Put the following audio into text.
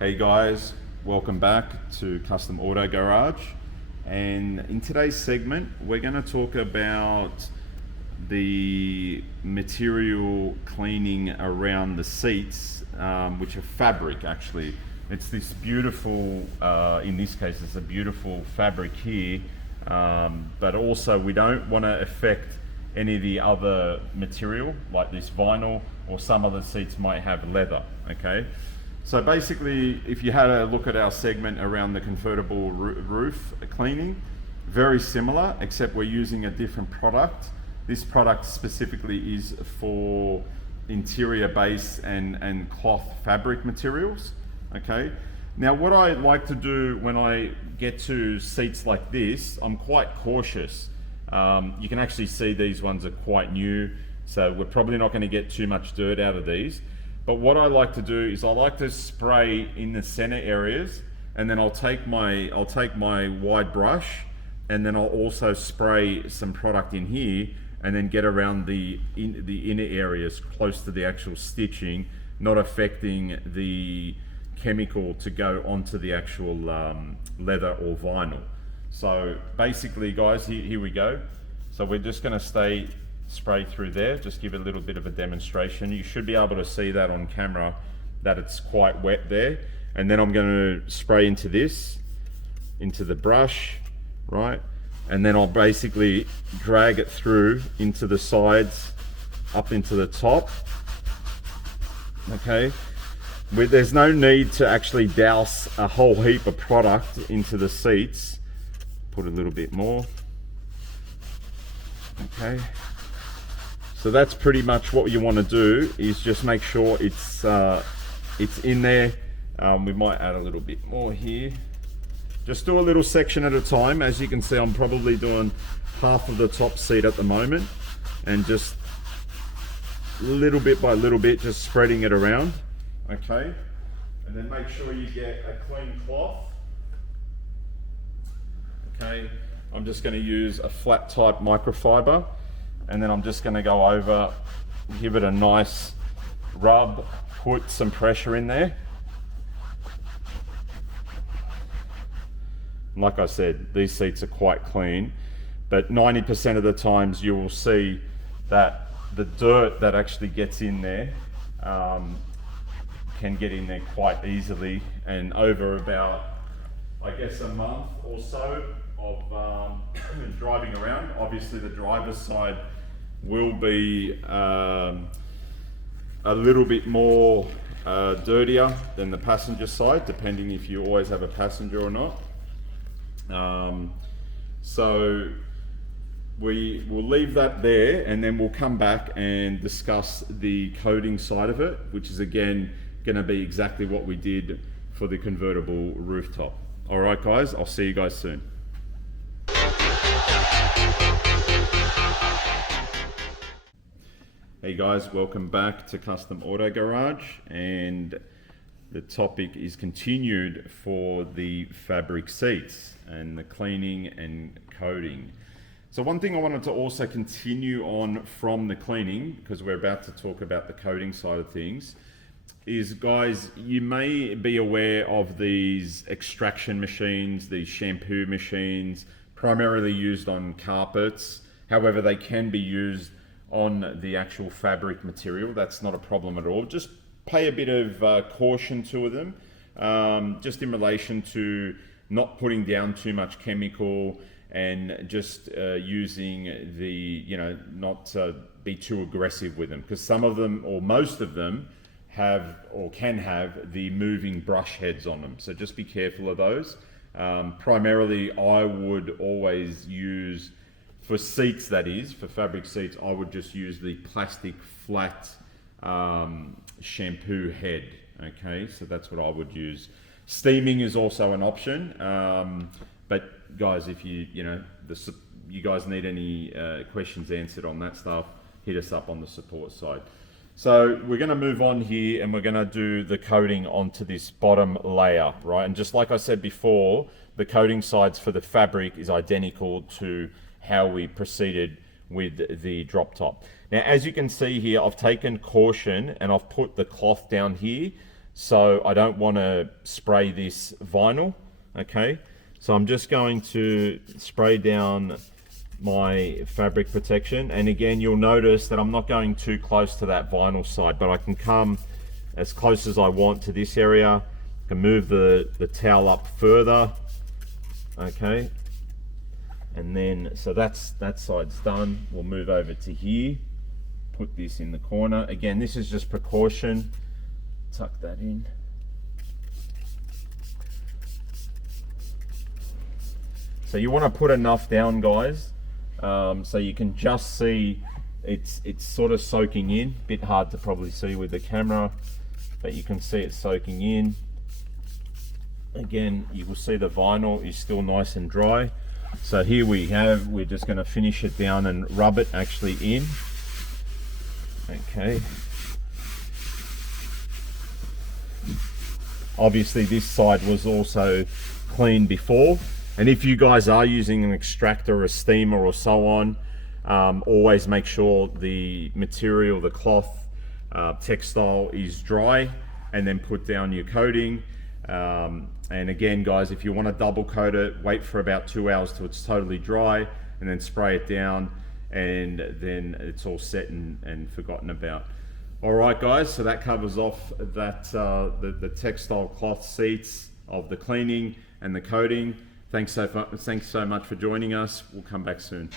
Hey guys, welcome back to Custom Auto Garage. And in today's segment, we're going to talk about the material cleaning around the seats, which are fabric actually. It's this beautiful, in this case, it's a beautiful fabric here, but also we don't want to affect any of the other material like this vinyl, or some other seats might have leather, okay? So basically, if you had a look at our segment around the convertible roof cleaning, very similar, except we're using a different product. This product specifically is for interior base and cloth fabric materials, okay? Now what I like to do when I get to seats like this, I'm quite cautious. You can actually see these ones are quite new, so we're probably not going to get too much dirt out of these. But what I like to do is I like to spray in the center areas, and then I'll take my wide brush, and then I'll also spray some product in here, and then get around the inner areas close to the actual stitching, not affecting the chemical to go onto the actual leather or vinyl. So basically guys, here we go. So we're just going to spray through there, just give it a little bit of a demonstration. You should be able to see that on camera, that it's quite wet there. And then I'm going to spray into the brush, right? And then I'll basically drag it through into the sides, up into the top, okay? There's no need to actually douse a whole heap of product into the seats. Put a little bit more, okay? So that's pretty much what you want to do, is just make sure it's in there. We might add a little bit more here. Just do a little section at a time. As you can see, I'm probably doing half of the top seat at the moment, and just little bit by little bit, just spreading it around, okay? And then make sure you get a clean cloth, okay? I'm just going to use a flat type microfiber. And then I'm just going to go over, give it a nice rub, put some pressure in there. Like I said, these seats are quite clean, but 90% of the times you will see that the dirt that actually gets in there can get in there quite easily. And over about, I guess, a month or so of driving around, obviously the driver's side will be a little bit more dirtier than the passenger side, depending if you always have a passenger or not. So we will leave that there, and then we'll come back and discuss the coating side of it, which is again going to be exactly what we did for the convertible rooftop. All right guys, I'll see you guys soon. Hey guys, welcome back to Custom Auto Garage, and the topic is continued for the fabric seats and the cleaning and coating. So one thing I wanted to also continue on from the cleaning, because we're about to talk about the coating side of things, is guys, you may be aware of these extraction machines, these shampoo machines, primarily used on carpets. However, they can be used on the actual fabric material. That's not a problem at all. Just pay a bit of caution to them, just in relation to not putting down too much chemical, and just using not be too aggressive with them, because some of them, or most of them, have or can have the moving brush heads on them. So just be careful of those. Primarily, I would always use, for seats, that is, for fabric seats, I would just use the plastic flat shampoo head, okay? So that's what I would use. Steaming is also an option, but guys, if you guys need any questions answered on that stuff, hit us up on the support side. So we're going to move on here, and we're going to do the coating onto this bottom layer, right? And just like I said before, the coating sides for the fabric is identical to how we proceeded with the drop top. Now, as you can see here, I've taken caution and I've put the cloth down here so I don't want to spray this vinyl. Okay, so I'm just going to spray down my fabric protection, and again you'll notice that I'm not going too close to that vinyl side, but I can come as close as I want to this area. I can move the towel up further. Okay, and then so that side's done. We'll move over to here, put this in the corner. Again, this is just precaution. Tuck that in. So you want to put enough down, guys, so you can just see it's sort of soaking in. Bit hard to probably see with the camera, but you can see it soaking in. Again, you will see the vinyl is still nice and dry. So here we're just going to finish it down and rub it actually in. Okay. Obviously this side was also cleaned before, and if you guys are using an extractor, a steamer or so on, always make sure the material, the cloth, textile is dry, and then put down your coating. And again guys, if you want to double coat it, wait for about 2 hours till it's totally dry, and then spray it down, and then it's all set and forgotten about. All right guys, so that covers off that the textile cloth seats of the cleaning and the coating. Thanks so much for joining us. We'll come back soon.